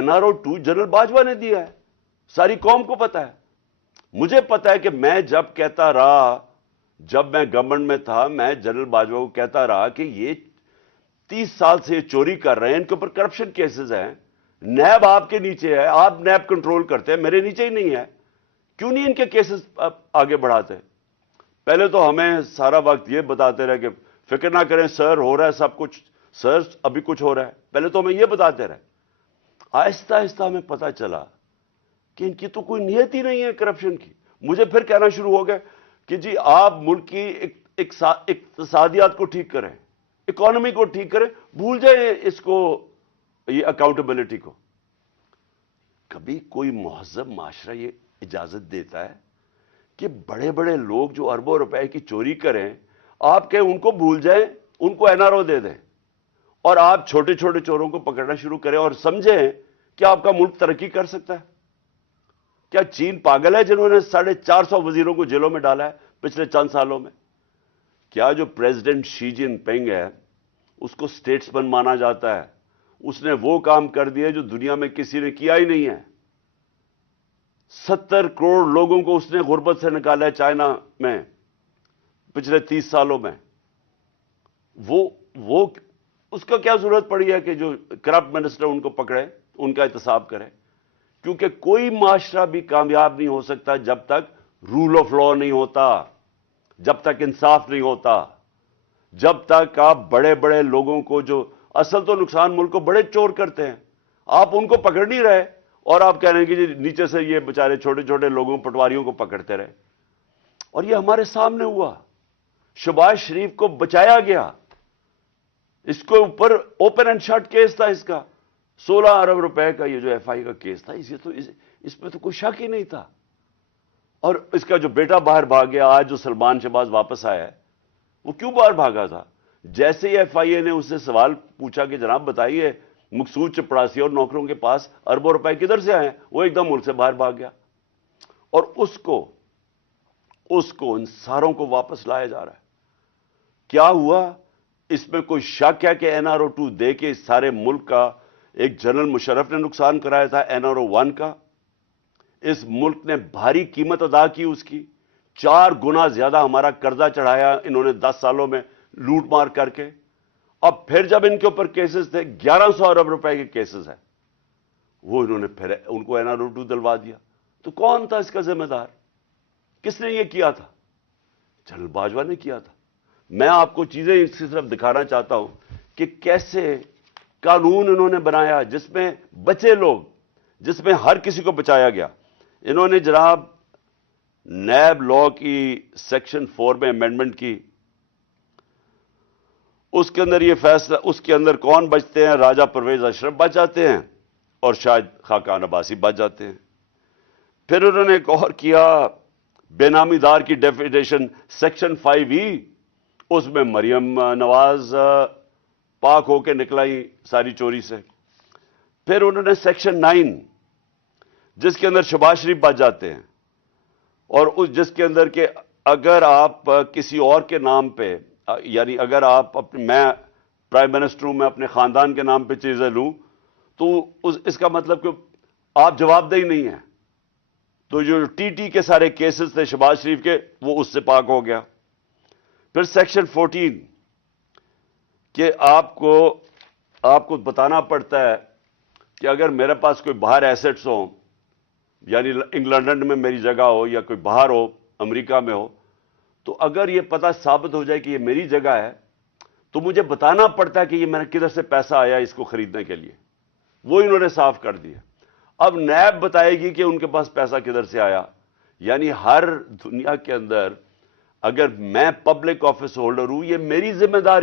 NRO2 general Bajwa نے دیا ہے، ساری قوم کو پتا ہے. مجھے پتا ہے کہ میں جب کہتا رہا، جب میں گورنمنٹ میں تھا، میں جنرل باجوہ کو کہتا رہا کہ یہ 30 سال سے یہ چوری کر رہے ہیں، ان کے اوپر کرپشن کیسز ہیں، نیب آپ کے نیچے ہے، آپ نیب کنٹرول کرتے ہیں، میرے نیچے ہی نہیں ہے، کیوں نہیں ان کے کیسز آگے بڑھاتے؟ پہلے تو ہمیں سارا وقت یہ بتاتے رہے کہ فکر نہ کریں سر، ہو رہا ہے سب کچھ، سر ابھی کچھ ہو رہا ہے. پہلے تو ہمیں یہ بتاتے رہے. آہستہ آہستہ ہمیں پتا چلا کہ ان کی تو کوئی نیت ہی نہیں ہے کرپشن کی. مجھے پھر کہنا شروع ہو گیا کہ جی آپ ملک کی اقتصادیات کو ٹھیک کریں، اکانومی کو ٹھیک کریں، بھول جائیں اس کو، یہ اکاؤنٹیبلٹی کو. کبھی کوئی مہذب معاشرہ یہ اجازت دیتا ہے کہ بڑے بڑے لوگ جو اربوں روپے کی چوری کریں، آپ کہیں ان کو بھول جائیں، ان کو NRO دے دیں، اور آپ چھوٹے چھوٹے چوروں کو پکڑنا شروع کریں اور سمجھیں کہ آپ کا ملک ترقی کر سکتا ہے؟ کیا چین پاگل ہے جنہوں نے 450 وزیروں کو جیلوں میں ڈالا ہے پچھلے چند سالوں میں؟ کیا جو پریزیڈنٹ شی جن پنگ ہے اس کو سٹیٹسمن مانا جاتا ہے؟ اس نے وہ کام کر دیے جو دنیا میں کسی نے کیا ہی نہیں ہے. 70 کروڑ لوگوں کو اس نے غربت سے نکالا ہے چائنا میں پچھلے 30 سالوں میں. وہ اس کا کیا ضرورت پڑی ہے کہ جو کرپٹ منسٹر ان کو پکڑے، ان کا احتساب کرے؟ کیونکہ کوئی معاشرہ بھی کامیاب نہیں ہو سکتا جب تک رول آف لا نہیں ہوتا، جب تک انصاف نہیں ہوتا، جب تک آپ بڑے بڑے لوگوں کو، جو اصل تو نقصان ملک کو بڑے چور کرتے ہیں، آپ ان کو پکڑ نہیں رہے، اور آپ کہہ رہے ہیں کہ جی نیچے سے یہ بیچارے چھوٹے چھوٹے لوگوں، پٹواریوں کو پکڑتے رہے. اور یہ ہمارے سامنے ہوا. شہباز شریف کو بچایا گیا، اس کو اوپر اوپن اینڈ شٹ کیس تھا، اس کا 16 ارب روپے کا یہ جو FI کا کیس تھا، اس میں تو کوئی شک ہی نہیں تھا. اور اس کا جو بیٹا باہر بھاگ گیا، آج جو سلمان شہباز واپس آیا ہے، وہ کیوں باہر بھاگا تھا؟ جیسے ہی FIA نے اس سے سوال پوچھا کہ جناب بتائیے مقصود چپڑاسی اور نوکروں کے پاس اربوں روپے کدھر سے آئے ہیں، وہ ایک دم ملک سے باہر بھاگ گیا. اور اس کو ان ساروں کو واپس لایا جا رہا ہے. کیا ہوا؟ اس میں کوئی شک ہے کہ NRO2 دے کے اس سارے ملک کا ایک جنرل مشرف نے نقصان کرایا تھا NRO1 کا؟ اس ملک نے بھاری قیمت ادا کی اس کی. 4 گنا زیادہ ہمارا قرضہ چڑھایا انہوں نے 10 سالوں میں لوٹ مار کر کے. اب پھر جب ان کے اوپر کیسز تھے، 1100 ارب روپے کے کیسز ہیں، وہ انہوں نے پھر ان کو NRO2 دلوا دیا. تو کون تھا اس کا ذمہ دار؟ کس نے یہ کیا تھا؟ جنرل باجوہ نے کیا تھا. میں آپ کو چیزیں اس کی طرف دکھانا چاہتا ہوں کہ کیسے قانون انہوں نے بنایا جس میں بچے لوگ، جس میں ہر کسی کو بچایا گیا. انہوں نے جناب نیب لا کی سیکشن 4 میں امینڈمنٹ کی، اس کے اندر یہ فیصلہ، اس کے اندر کون بچتے ہیں؟ راجہ پرویز اشرف بچ جاتے ہیں اور شاید خاقان عباسی بچ جاتے ہیں. پھر انہوں نے ایک اور کیا، بے نامی دار کی ڈیفینیشن سیکشن 5E، اس میں مریم نواز پاک ہو کے نکلائی ساری چوری سے. پھر انہوں نے سیکشن 9 جس کے اندر شہباز شریف بچ جاتے ہیں، اور اس جس کے اندر کہ اگر آپ کسی اور کے نام پہ، یعنی اگر آپ میں پرائم منسٹر ہوں، میں اپنے خاندان کے نام پہ چیزیں لوں تو اس کا مطلب کہ آپ جواب دہی نہیں ہیں. تو جو TT کے سارے کیسز تھے شہباز شریف کے، وہ اس سے پاک ہو گیا. پھر سیکشن 14 کہ آپ کو بتانا پڑتا ہے کہ اگر میرے پاس کوئی باہر ایسٹس ہوں، یعنی انگلینڈ میں میری جگہ ہو یا کوئی باہر ہو، امریکہ میں ہو، تو اگر یہ پتہ ثابت ہو جائے کہ یہ میری جگہ ہے تو مجھے بتانا پڑتا ہے کہ یہ میرا کدھر سے پیسہ آیا اس کو خریدنے کے لیے. وہ انہوں نے صاف کر دیا. اب نیب بتائے گی کہ ان کے پاس پیسہ کدھر سے آیا. یعنی ہر دنیا کے اندر اگر میں پبلک آفس ہولڈر ہوں، یہ میری ذمہ داری